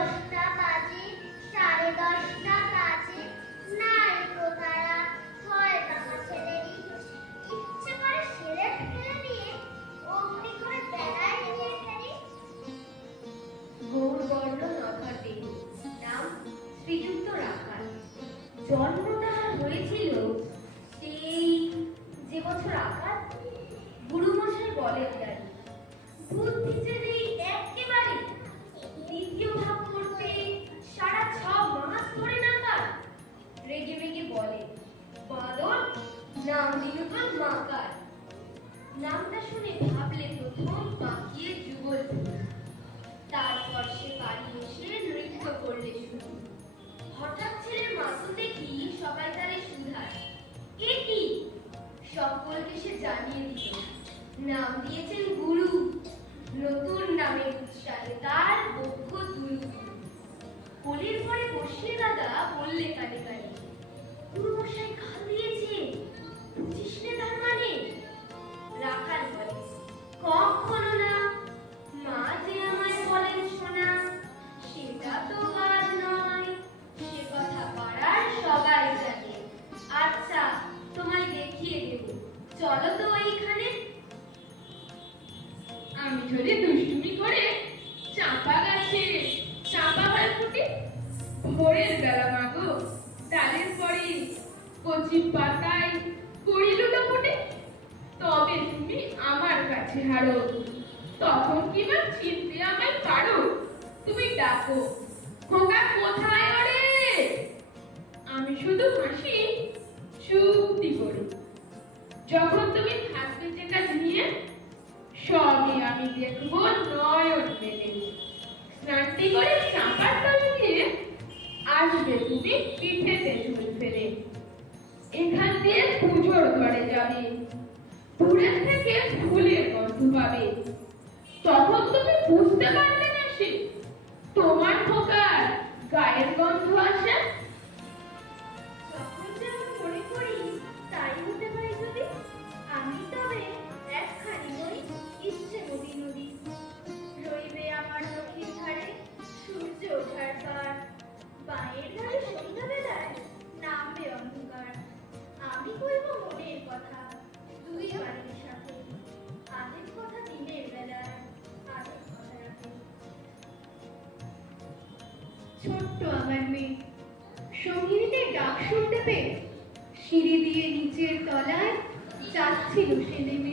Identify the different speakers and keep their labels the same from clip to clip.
Speaker 1: দশটা বাজে হয়েছিল সেই যে বছর আকার গুরুমশাই বলেন বুদ্ধি যদি একেবারে দ্বিতীয় বলে। নাম মাকার। নামটা শুনে ভাবলে প্রথম বাঁকিয়ে যুগল তারপর সে বাড়ি এসে নৃত্য করলে শুরু। হঠাৎ ছেলের মাসুল দেখি সবাই তারে সুধার। এ কি? সকলকে সে জানিয়ে দিল। নাম দিয়েছেন গুরু। নতুন চলো তো এইখানে।
Speaker 2: আমি যদি দুষ্টুমি করে চাপা গাছে, চাপা ফল ফুটে ভোরের বেলা মাগো, ডালের পরে কচি পাতায় কুড়ি লুটো ফুটে, তবে তুমি আমার কাছে হারো। তখন কি বা চিনতে আমায় পারো? তুমি ডাকো, খোকা কোথায় ওরে আমি শুধু হাসি চুপটি করি। যখন তুমি থাকবে যেটা নিয়ে, সবই আমি দেখব নয়ন মেলে। স্নানটি করে চাপার তলে দিয়ে আসবে তুমি পিঠেতে ঝুল ফেলে। এখান দিয়ে পুজোর ঘরে যাবে। দূরের থেকে ফুলের গন্ধ পাবে। তখন তুমি বুঝতে পারবে না সে, তোমার খোকার গায়ের গন্ধ আসে
Speaker 3: ছোট্ট আমার মেয়ে। সঙ্গিনীদের ডাক শুনতে পেয়ে সিঁড়ি দিয়ে নিচের তলায় চাচ্ছিল সে নেমে।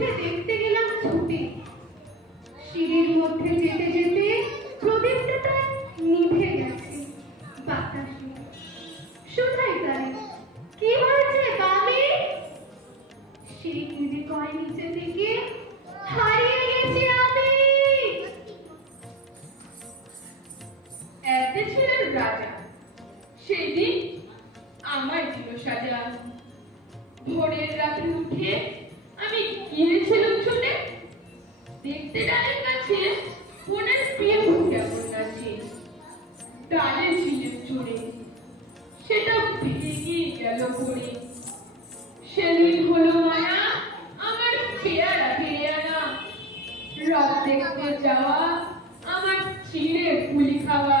Speaker 3: উঠে দেখতে গেলাম ছুটে। সিঁড়ির মধ্যে যেতে যেতে প্রদীপটা নিভে গেছে বাতাসে। তাই? কি হয়েছে সিঁড়ি কয় নিচে থেকে। হারিয়ে আমি।
Speaker 2: এতে ছিলেন রাজা। সেই দিন আমার ছিল সাজা ভোরের রাতে উঠে আমি গিয়েছিলাম ছুটে দেখতে ডালের কাছে ফোনের পিউ কেমন আছে ডালে ছিলেন চড়ে। সেটা ভেঙে গেল পড়ে সেদিন হলো মায়া, আমার পেয়ারা ফিরে আনা। রথ দেখতে যাওয়া, আমার চিড়ে পুলি খাওয়া।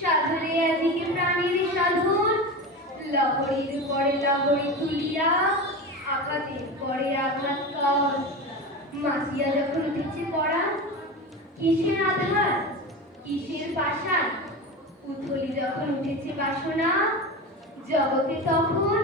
Speaker 1: সাধরে এদিকে প্রাণীর সাধন লহরীর পরে লহরী তুলিয়া আঘাতের পরে আঘাত কর। মাসিয়া যখন উঠেছে পড়া, কিসের আধার, কিসের পাশান উথলি যখন উঠেছে বাসনা, জগতে তখন